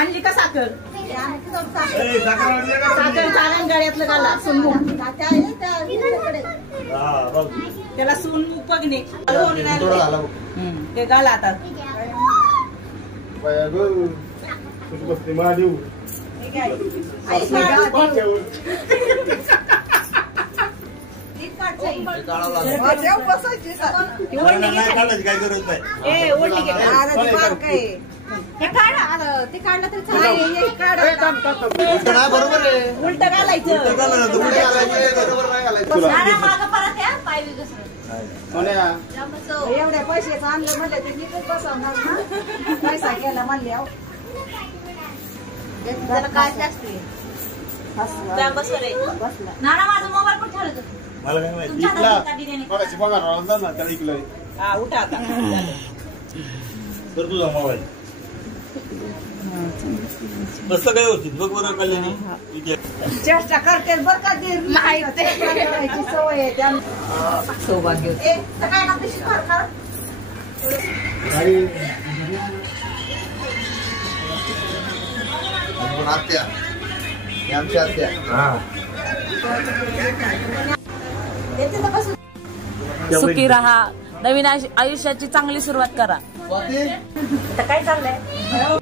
आणली का साखर? साखर चालन गळ्यातलं घाला सुनमुख. त्याला सुनमुख बघणे ते घाला आता. महादेव उलट घालायचं. एवढ्या पैशाचं आणलं म्हणलं ते नीटच बसवणार ना. पैसा गेला म्हणल्या काय जास्त नाना माझा मोबाईल पण ठेवलं मला काय माहिती बघा ना त्याला इकलंय. हा उठा आता तर तुझा मोबाईल कसं काय होती बघ बरं कल्याणी. चेष्टा करते बरं का ते करायची सवय आहे त्या. सौभाग्य काय ना कशी करणार आत्या आमच्या आत्या. सुखी राहा. नवीन आयुष्याची चांगली सुरुवात करा. काय चाललंय